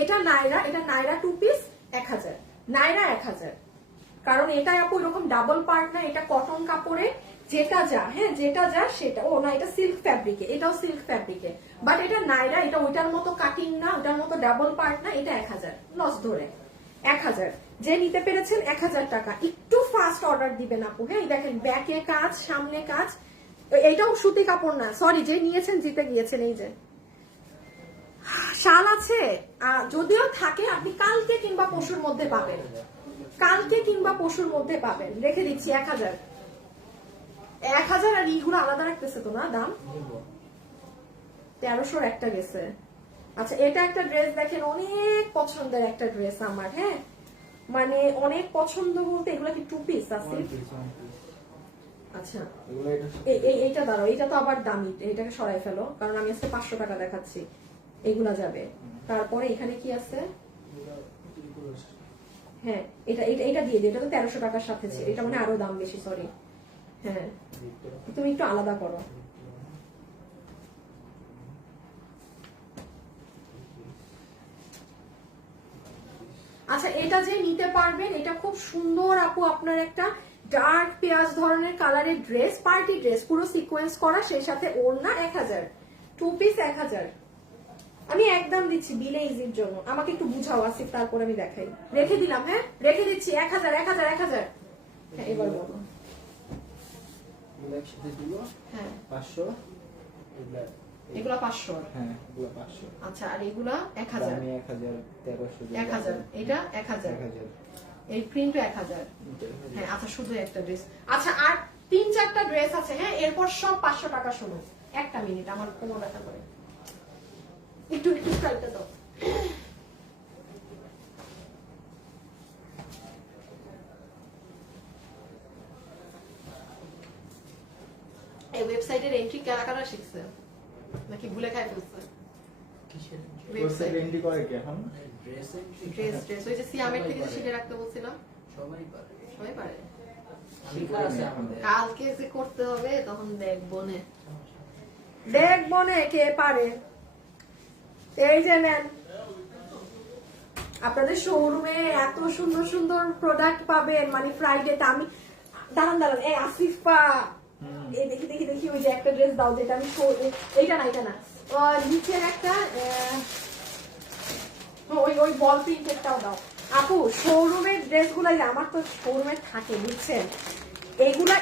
এটা নাইরা 2 পিস 1000, নাইরা 1000। কারণ এটা আপু এরকম ডাবল পার্ট না, এটা কটন কাপড়ে যেটা যা, হ্যাঁ যেটা যা সেটা। ও না, এটা সিল্ক ফ্যাব্রিকে, এটাও সিল্ক ফ্যাব্রিকে, বাট এটা নাইরা, এটা ওইটার মতো কাটিং না, ওইটার মতো ডাবল পার্ট না, এটা 1000 লস ধরে 1000। যে নিতে পেরেছেন 1000 টাকা। একটু ফাস্ট অর্ডার দিবেন আপু, হ্যাঁ দেখেন ব্যাকে কাজ, সামনে কাজ। এটাও সুতি কাপড় না, সরি, যে নিয়েছেন জিতে গিয়েছেন। এই যে শাল আছে, যদিও থাকে আপনি কালকে কিংবা পরশুর মধ্যে পাবেন, কালকে কিংবা পরশুর মধ্যে পাবেন। রেখে দিচ্ছি 1000। 1000 আর ইগুলো আলাদা রাখতেছে তো না দাম? 1300 একটা গেছে। আচ্ছা এটা একটা ড্রেস দেখেন, অনেক পছন্দের একটা ড্রেস আমার, হ্যাঁ মানে অনেক পছন্দ বলতে এগুলো কি 2 পিস আছে? আচ্ছা এইটা দাঁড়াও, এটা তো আবার দামি, এটাকে সরাই ফেলো কারণ আমি আজকে 500 টাকা দেখাচ্ছি, এইগুলা যাবে। তারপরে এখানে কি আছে? হ্যাঁ এটা এটা এটা দিয়ে দিই, এটা তো 1300 টাকার সাথে ছিল, এটা মানে আরো দাম বেশি, সরি। হ্যাঁ তুমি একটু আলাদা করো। আচ্ছা এটা যে নিতে পারবেন, এটা খুব সুন্দর আপু, আপনার একটা ডার্ক পেঁয়াজ ধরনের কালারের ড্রেস, পার্টি ড্রেস, পুরো সিকোয়েন্স করা, সেই সাথে ওড়না 1000, 2 পিস 1000। আমি একদম দিচ্ছি বিলে ইজির জন্য, আমাকে একটু বুঝাও আসিফ, তারপর আমি দেখাই। রেখে দিলাম, হ্যাঁ রেখে দিচ্ছি 1000 1000 1000। হ্যাঁ এবার বলো। হ্যাঁ 500, এগুলা 500, হ্যাঁ এগুলা 500। আচ্ছা আর এগুলা 1000, আমি 1000 1300, এটা 1000, এই প্রিন্টও 1000। হ্যাঁ আচ্ছা শুধু একটা ড্রেস। আচ্ছা আর 3-4টা ড্রেস আছে, হ্যাঁ এরপর সব 500 টাকা শুনুন। একটা মিনিট, আমার কোমর ব্যথা করে, একটু একটু স্টাইলটা দাও। এই ওয়েবসাইটের এন্ট্রি কারা কারা শিখছে নাকি ভুলে খাই ফেলছে? কিসের ওয়েবসাইট এন্ট্রি করে কি এখন? ড্রেস ওই যে সিয়ামের থেকে যে শিখে রাখতে বলছিলাম, সবাই পারে, সবাই পারে। শিখা আছে আমাদের, কালকে যে করতে হবে তখন দেখবো নে কে পারে। এই যে নেন, আপনাদের শোরুমে এত সুন্দর সুন্দর প্রোডাক্ট পাবেন, মানে ফ্রাইডেতে। আমি দাঁড়ান এই আসিফা, এই দেখি দেখি দেখি ওই যে একটা ড্রেস দাও যেটা আমি, এইটা না এটা না, নিচের একটা ওই বল প্রিন্টেরটাও দাও আপু। শোরুমের ড্রেসগুলাই আমার তো শোরুমে থাকে বুঝছেন, এগুলা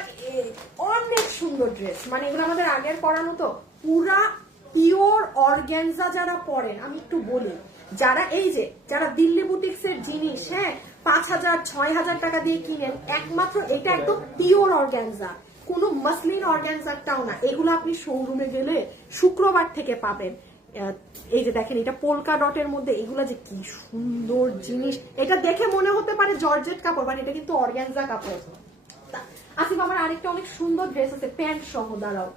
অনেক সুন্দর ড্রেস, মানে এগুলো আমাদের আগের পরানো তো, পুরা পিওর অর্গানজা। যারা পরেন আমি একটু বলি, যারা এই যে যারা দিল্লি বুটিক্সের জিনিস, হ্যাঁ 5000 6000 টাকা দিয়ে কিনেন, একমাত্র এটা একদম পিওর অর্গানজা, কোনো মাসলিন অর্গানজাটাও না। এগুলো আপনি শোরুমে গেলে শুক্রবার থেকে পাবেন। এই যে দেখেন এটা পোলকা ডটের মধ্যে, এগুলা যে কি সুন্দর জিনিস, এটা দেখে মনে হতে পারে জর্জেট কাপড়, মানে এটা কিন্তু অর্গানজা কাপড়। আসিফ আমার আরেকটা অনেক সুন্দর ড্রেস আছে প্যান্ট সহ, দাঁড়াও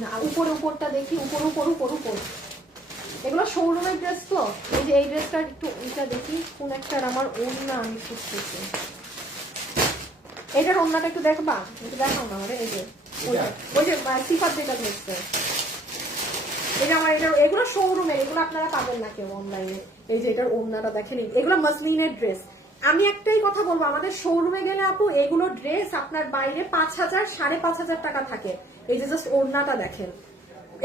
না উপরটা দেখি, উপর এগুলো শোরুমের ড্রেস তো। এই যে এই ড্রেসটা একটু এটা দেখি কোন একটার আমার ওড়না আমি খুঁজতেছি, এটার ওড়নাটা একটু দেখবা, একটু দেখাও না আমাদের। এই যে ওই যে সিফাত যেটা দেখছে, এটা আমার, এটা এগুলো শোরুমের, এগুলো আপনারা পাবেন না কেউ অনলাইনে। এই যে এটার ওড়নাটা দেখেন, এগুলো মাসলিনের ড্রেস। আমি একটাই কথা বলবো, আমাদের শোরুমে গেলে আপু এগুলো ড্রেস আপনার বাইরে 5000 5500 টাকা থাকে। এই যে জাস্ট ওড়নাটা দেখেন,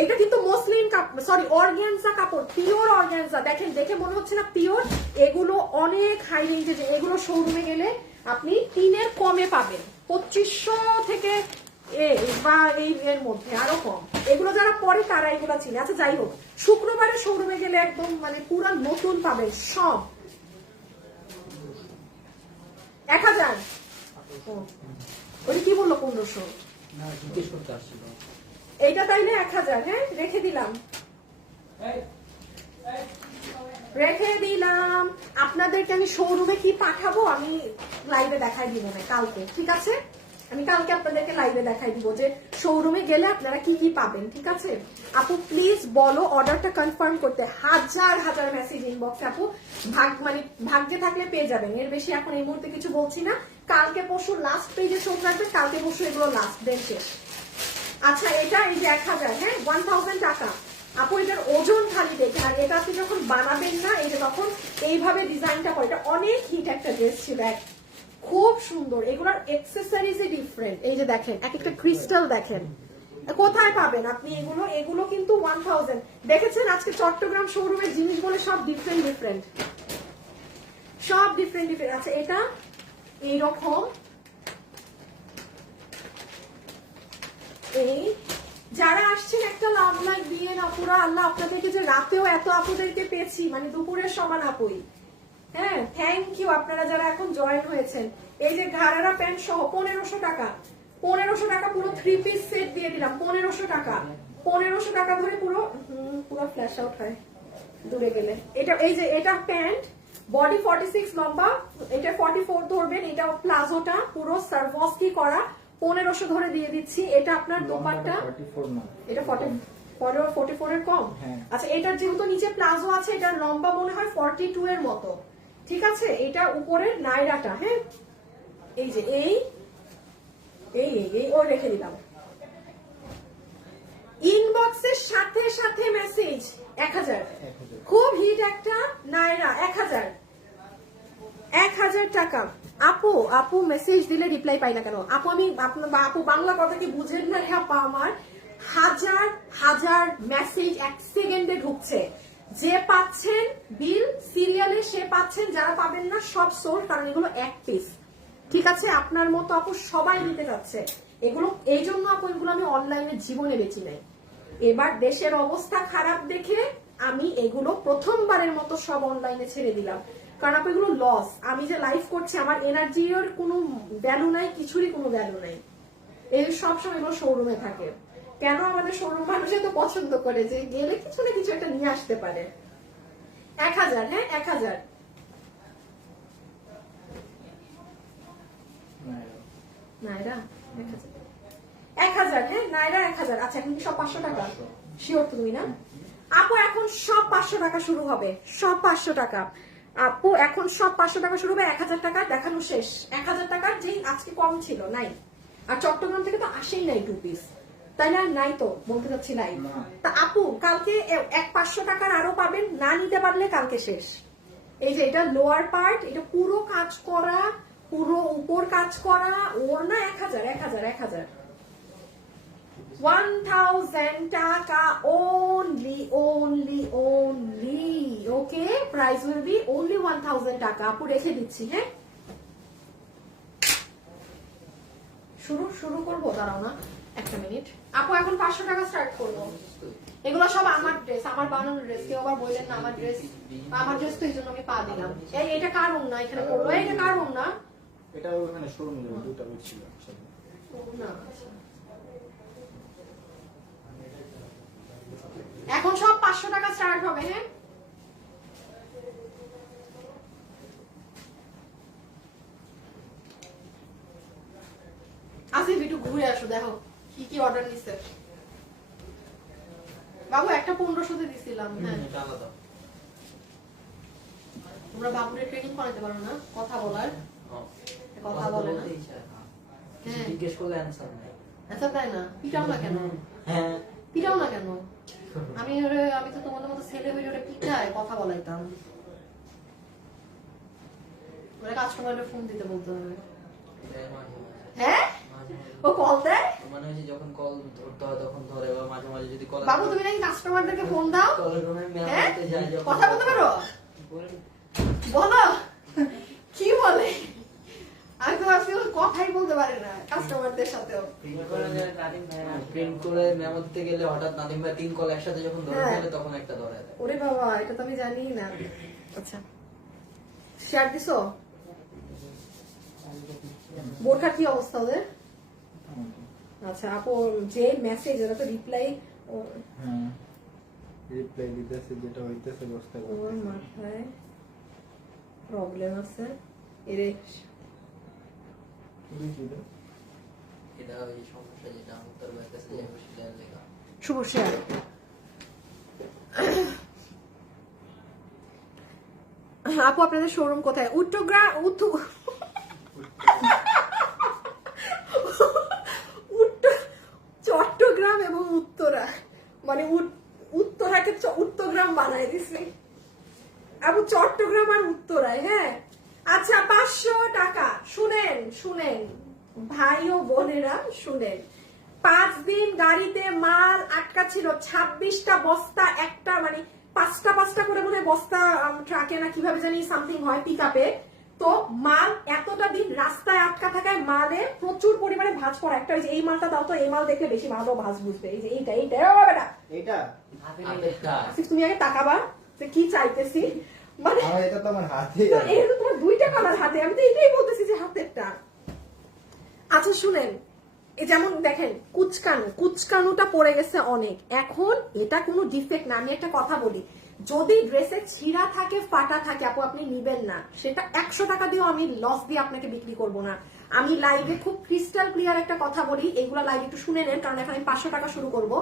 এটা কিন্তু মসলিন কাপড়, সরি অর্গানজা কাপড়, পিওর অর্গানজা। দেখেন দেখে মনে হচ্ছে না পিওর, এগুলো অনেক হাই রেঞ্জে। এগুলো শোরুমে গেলে আপনি 3-এর কমে পাবেন, 2500 থেকে বা এই এর মধ্যে আরো কম। এগুলো যারা পরে তারা এগুলো চিনে। আচ্ছা যাই হোক, শুক্রবারে শোরুমে গেলে একদম মানে পুরা নতুন পাবেন সব। 1000 ওই কি বললো 1500, এইটা তাইলে 1000। হ্যাঁ রেখে দিলাম, আপনাদেরকে আমি শোরুমে কি পাঠাবো আমি লাইভে দেখাই দিব না কালকে, ঠিক আছে? আমি কালকে আপনাদেরকে লাইভে দেখাই দিব যে শোরুমে গেলে আপনারা কি কি পাবেন, ঠিক আছে? আপু প্লিজ বলো অর্ডারটা কনফার্ম করতে। হাজার হাজার মেসেজ ইনবক্সে আপু, মানে ভাগ্যে থাকলে পেয়ে যাবেন, এর বেশি এখন এই মুহূর্তে কিছু বলছি না। কালকে পরশু লাস্ট পেজে শো রাখবে, কালকে পরশু এগুলো লাস্ট দেন শেষ। আচ্ছা এটা এই যে 1000, হ্যাঁ 1000 টাকা আপু। এটার ওজন এটা আপনি যখন বানাবেন না, এই যে তখন এইভাবে ডিজাইনটা করে, এটা অনেক হিট একটা ড্রেস ছিল, খুব সুন্দর। এগুলোর এক্সেসরিজ ডিফারেন্ট, এই যে দেখেন এক একটা ক্রিস্টাল দেখেন, কোথায় পাবেন আপনি এগুলো? এগুলো কিন্তু 1000 দেখেছেন আজকে চট্টগ্রাম শোরুমের জিনিসগুলো সব ডিফারেন্ট ডিফারেন্ট, সব ডিফারেন্ট ডিফারেন্ট। আচ্ছা এটা এইরকম, এই যারা আসছেন একটা লাভ লাইক দিয়ে না পুরা, আল্লাহ আপনাদেরকে যে রাতেও এত আপুদেরকে পেয়েছি, মানে দুপুরের সমান আপুই। হ্যাঁ থ্যাংক ইউ আপনারা যারা এখন জয়েন হয়েছেন। এই যে ঘাড়ারা প্যান্ট সহ 1500 টাকা, 1500 টাকা পুরো 3 পিস সেট দিয়ে দিলাম, 1500 টাকা, 1500 টাকা ধরে পুরো পুরো ফ্ল্যাশ আউট হয় দূরে গেলে। এটা এই যে এটা প্যান্ট, বডি 46 লম্বা, এটা 44 ধরবেন, এটা প্লাজোটা পুরো সার্ভসকি করা, 1500 ধরে দিয়ে দিচ্ছি। এটা আপনার দোপাট্টা, এটা 44 এর কম। আচ্ছা এটার যেহেতু নিচে প্লাজো আছে, এটার লম্বা মনে হয় 42 এর মতো, ঠিক আছে। এটা উপরের নাইরাটা, হ্যাঁ এই যে এই এই এই ও রেখে দিলাম। ইনবক্সের সাথে সাথে মেসেজ 1000, খুব হিট একটা নাইরা, 1000 টাকা। আপু আপু মেসেজ দিলে রিপ্লাই পাই না কেন? আপু আমি আপু বাংলা কথা কি বুঝেন না? আপা আমার হাজার হাজার মেসেজ এক সেকেন্ডে ঢুকছে, যে পাচ্ছেন বিল সিরিয়ালে সে পাচ্ছেন, যারা পাবেন না সব সোল্ড, কারণ এগুলো এক পিস, ঠিক আছে। আপনার মতো আপু সবাই নিতে যাচ্ছে এগুলো, এই জন্য আপু এগুলো আমি অনলাইনে জীবনে বেচি নাই। এবার দেশের অবস্থা খারাপ দেখে আমি এগুলো প্রথমবারের মতো সব অনলাইনে ছেড়ে দিলাম, কারণ আপু এগুলো লস। আমি যে লাইভ করছি আমার এনার্জির কোনো ভ্যালু নাই, কিছুরই কোনো ভ্যালু নাই। এই সবসময় এগুলো শোরুমে থাকে। কেন আমাদের শোরুম মানুষ এত পছন্দ করে, যে গেলে কিছু না কিছু একটা নিয়ে আসতে পারে। 1000, হ্যাঁ 1000 নাইরা, 1000 হ্যাঁ নাইরা 1000। আচ্ছা এখন কি সব 500 টাকা? শিওর তুমি না আপু? এখন সব 500 টাকা শুরু হবে, সব 500 টাকা আপু, এখন সব 500 টাকা শুরু হবে। 1000 টাকা দেখানো শেষ, 1000 টাকার যেই আজকে কম ছিল নাই। আর চট্টগ্রাম থেকে তো আসেই নাই 2 পিস, তাই না? নাই তো বলতে চাচ্ছি নাই। তা আপু কালকে 500 টাকার আরো পাবেন, না নিতে পারলে কালকে শেষ। এই যে এটা লোয়ার পার্ট, এটা পুরো কাজ করা, পুরো উপর কাজ করা, ওর না 1000 1000 টাকা only, okay price will be only 1000 টাকা। আপু রেখে দিচ্ছি, হ্যাঁ শুরু করবো, দাঁড়াও না একটা মিনিট আপু, এখন 500 টাকা স্টার্ট করবো। এগুলো সব আমার ড্রেস, আমার বানানো ড্রেস, কেউ আবার বললেন না আমার ড্রেস তো এই জন্য আমি পা দিলাম। এই এটা কার না এখানে পড়লো, এটা কার না, এটা ওখানে শোরুমে দুটো ছিল না। এখন সব 500 টাকা স্টার্ট হবে, হ্যাঁ আসিফ একটু ঘুরে আসো, দেখো কি কি অর্ডার নিছে বাবু। একটা 1500 দিছিলাম, হ্যাঁ তোমরা বাবুরে ট্রেনিং করাতে পারো না কথা বলার, কথা বলে না, হ্যাঁ জিজ্ঞেস করলে অ্যানসার নাই, আচ্ছা তাই না? পিটাও না কেন? হ্যাঁ পিটাও না কেন? আমি তো তোমাদের মতো ছেলে হয়ে ওটা পিটায় কথা বলাইতাম। ওরা কাস্টমারের ফোন দিতে বলতে হবে, হ্যাঁ ও কল দেয়, মানে হচ্ছে যখন কল ধরতে হয় তখন ধরে, বা মাঝে মাঝে যদি কল। বাবু তুমি নাকি কাস্টমারদেরকে ফোন দাও? কলের রুমে মেরামতে যায় যখন, কথা বলতে পারো? বলো কি বলে? আমি তো আজকে কথাই বলতে পারি না কাস্টমারদের সাথেও। প্রিন্ট করে মেরামতে গেলে হঠাৎ নাদিম ভাই 3 কল একসাথে যখন ধরে ফেলে তখন একটা ধরে দেয়। ওরে বাবা এটা তো আমি জানি না। আচ্ছা শেয়ার দিছো? বোরখার কি অবস্থা ওদের? আচ্ছা আপু যে মেসেজ ওরা তো রিপ্লাই, হ্যাঁ রিপ্লাই দিতেছে, যেটা হইতেছে বুঝতে পারছি। ওর মাথায় প্রবলেম আছে এরে। এটা ওই সমস্যা যেটা উত্তর ভাইয়ের কাছে যে বসিলার লেখা। শুভ শেয়ার। আপু আপনাদের শোরুম কোথায়? চট্টগ্রাম এবং উত্তরা, মানে উত্তরা উত্তরাকে উত্তরগ্রাম বানায় দিছে আপু, চট্টগ্রাম আর উত্তরায়। হ্যাঁ আচ্ছা 500 টাকা। শুনেন শুনেন ভাই ও বোনেরা শুনেন, 5 দিন গাড়িতে মাল আটকা ছিল, 26টা বস্তা, একটা মানে 5টা করে মনে হয় বস্তা ট্রাকে না কিভাবে জানি সামথিং হয় পিক আপে। তো মাল এতটা দিন রাস্তায় আটকা থাকায় মালে প্রচুর পরিমাণে ভাঁজ পড়া। একটা ওই যে এই মালটা দাও তো, এই মাল দেখলে বেশি ভালো ভাঁজ বুঝবে। এই যে এইটা এইটা ও বেটা এইটা আসিফ, তুমি আগে তাকাবা যে কি চাইতেছি, মানে আমার এটা তো আমার হাতেই তো আছে। এই তো তোমার 2টা কালার হাতে, আমি তো এটাই বলতেছি যে হাতেরটা। আচ্ছা শুনেন, এই যেমন দেখেন কুচকানুটা পড়ে গেছে অনেক। এখন এটা কোনো ডিফেক্ট না। আমি একটা কথা বলি, যদি ড্রেসে ছিঁড়া থাকে ফাটা থাকে আপু আপনি নিবেন না, সেটা 100 টাকা দিয়েও আমি লস দিয়ে আপনাকে বিক্রি করব না। আমি লাইভে খুব ক্রিস্টাল ক্লিয়ার একটা কথা বলি, এইগুলা লাইভ একটু শুনে নেন, কারণ এখন আমি 500 টাকা শুরু করব।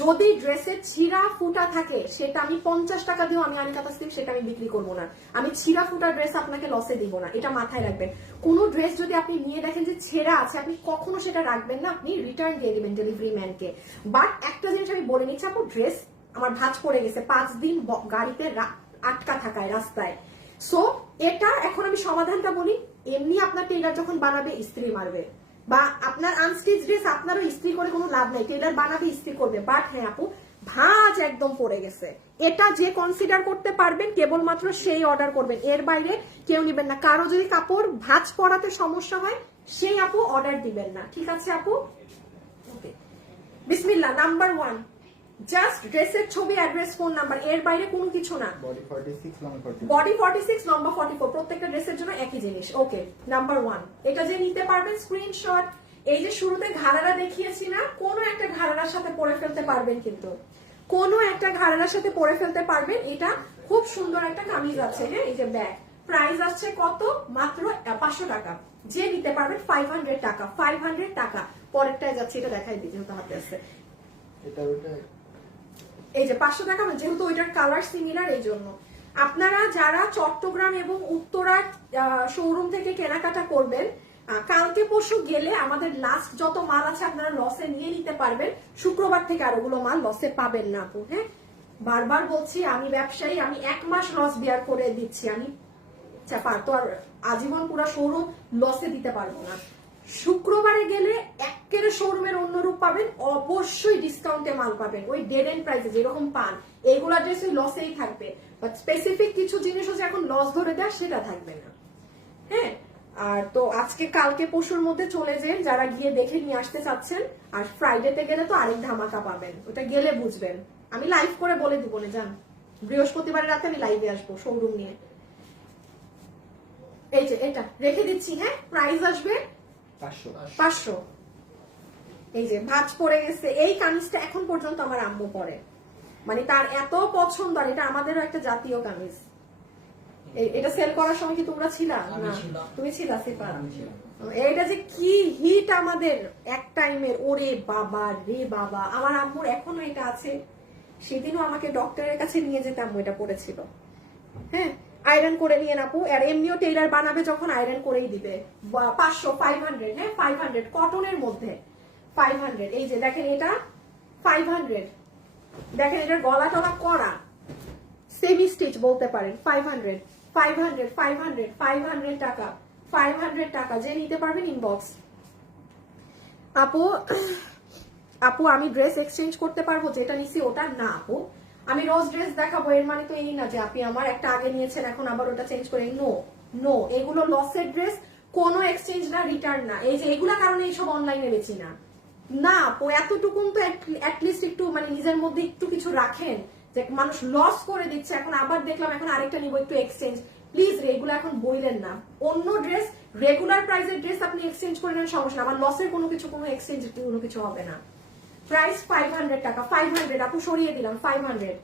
যদি ড্রেসে ছিঁড়া ফুটা থাকে সেটা আমি 50 টাকা দিয়েও আমি আনিকাতা সিল্ক সেটা আমি বিক্রি করব না। আমি ছিঁড়া ফুটা ড্রেস আপনাকে লসে দিব না, এটা মাথায় রাখবেন। কোন ড্রেস যদি আপনি নিয়ে দেখেন যে ছেঁড়া আছে, আপনি কখনো সেটা রাখবেন না, আপনি রিটার্ন দিয়ে দিবেন ডেলিভারি ম্যানকে। বাট একটা জিনিস আমি বলে নিচ্ছি আপু, ড্রেস আমার ভাঁজ পড়ে গেছে 5 দিন গাড়িতে আটকা থাকায় রাস্তায়। সো এটা এখন আমি সমাধানটা বলি, এমনি আপনার টেইলার যখন বানাবে ইস্ত্রি মারবে, বা আপনার আনস্টিচ ড্রেস আপনারও ইস্ত্রি করে কোনো লাভ নাই, টেইলার বানাবে ইস্ত্রি করবে। বাট হ্যাঁ আপু, ভাঁজ একদম পড়ে গেছে, এটা যে কনসিডার করতে পারবেন কেবলমাত্র সেই অর্ডার করবেন, এর বাইরে কেউ নিবেন না। কারো যদি কাপড় ভাঁজ পড়াতে সমস্যা হয় সেই আপু অর্ডার দিবেন না, ঠিক আছে আপু? ওকে, বিসমিল্লাহ। নাম্বার 1, জাস্ট ড্রেসের ছবি, অ্যাড্রেস, ফোন নাম্বার, এর বাইরে কোনো কিছু না। Body 46 long 44। বডি 46 লম্বা 44, প্রত্যেকটা ড্রেসের জন্য একই জিনিস। ওকে, নাম্বার 1, এটা যে নিতে পারবেন স্ক্রিনশট। এই যে শুরুতে ঘাড়ারা দেখিয়েছি না, কোনো একটা ঘাড়ার সাথে পরে ফেলতে পারবেন, কিন্তু কোনো একটা ঘাড়ার সাথে পরে ফেলতে পারবেন। এটা খুব সুন্দর একটা কামিজ আছে। হ্যাঁ, এই যে ব্যাগ, প্রাইস আসছে কত? মাত্র 500 টাকা। যে নিতে পারবেন 500 টাকা, 500 টাকা। পরেরটায় যাচ্ছে, এটা দেখাই দিই যেহেতু হাতে আছে। এটা ওটা এই যে 500 টাকা, যেহেতু ওইটার কালার সিমিলার, এই জন্য আপনারা যারা চট্টগ্রাম এবং উত্তরার শোরুম থেকে কেনাকাটা করবেন, কালকে পরশু গেলে আমাদের লাস্ট যত মাল আছে আপনারা লসে নিয়ে নিতে পারবেন। শুক্রবার থেকে আর ওগুলো মাল লসে পাবেন না আপু। হ্যাঁ, বারবার বলছি, আমি ব্যবসায়ী, আমি 1 মাস লস বিয়ার করে দিচ্ছি। আমি তো আর আজীবন পুরো শোরুম লসে দিতে পারবো না। শুক্রবারে গেলে একেবারে শোরুমের অন্য রূপ পাবেন, অবশ্যই ডিসকাউন্টে মাল পাবেন, ওই ডেড এন্ড প্রাইসে যেরকম পান। এইগুলা ড্রেস ওই লসেই থাকবে, বাট স্পেসিফিক কিছু জিনিস হচ্ছে এখন লস ধরে দেয়, সেটা থাকবে না। হ্যাঁ, আর তো আজকে কালকে পরশুর মধ্যে চলে যান যারা গিয়ে দেখে নিয়ে আসতে চাচ্ছেন। আর ফ্রাইডেতে গেলে তো আরেক ধামাকা পাবেন, ওটা গেলে বুঝবেন। আমি লাইভ করে বলে দিব না, জান বৃহস্পতিবার রাতে আমি লাইভে আসবো শোরুম নিয়ে। এই যে এটা রেখে দিচ্ছি। হ্যাঁ, প্রাইস আসবে 500। এই যে ভাঁজ পড়ে গেছে, এই কামিজটা এখন পর্যন্ত আমার আম্মু পরে, মানে তার এত পছন্দ। আর এটা আমাদেরও একটা জাতীয় কামিজ। এটা সেল করার সময় কি তোমরা ছিলা? না, তুমি ছিলা সিফা? এইটা যে কি হিট আমাদের এক টাইমের, ওরে বাবা রে বাবা। আমার আম্মুর এখনো এটা আছে, সেদিনও আমাকে ডক্টরের কাছে নিয়ে যেতে আম্মু এটা পড়েছিল। হ্যাঁ, আয়রন করে নিয়ে আপু, আর এমনিও টেইলার বানাবে যখন আয়রন করেই দিবে। 500, 500। হ্যাঁ, 500 কটনের মধ্যে 500। এই যে দেখেন এটা 500, দেখেন এটার গলা টলা করা, সেমি স্টিচ বলতে পারেন। 500, 500, 500, 500 টাকা, 500 টাকা। যে নিতে পারবেন ইনবক্স। আপু আমি ড্রেস এক্সচেঞ্জ করতে পারবো, যেটা নিছি ওটা না আপু। আমি রোজ ড্রেস দেখাবো এর মানে তো এই না যে আপনি আমার একটা আগে নিয়েছেন এখন আবার ওটা চেঞ্জ করে। নো নো, এগুলো লসের ড্রেস, কোনো এক্সচেঞ্জ না, রিটার্ন না। এই যে এগুলা কারণে এইসব অনলাইনে বেচি না। না আপু, এতটুকুন তো অ্যাটলিস্ট একটু মানে নিজের মধ্যে একটু কিছু রাখেন, যে মানুষ লস করে দিচ্ছে, এখন আবার দেখলাম এখন আরেকটা নিব, একটু এক্সচেঞ্জ। প্লিজ এগুলো এখন বললেন না। অন্য ড্রেস, রেগুলার প্রাইসের ড্রেস আপনি এক্সচেঞ্জ করে নেন, সমস্যা না। আমার লসের কোনো এক্সচেঞ্জ কোনো কিছু হবে না। প্রাইস 500 টাকা, 500 আপু সরিয়ে দিলাম 500।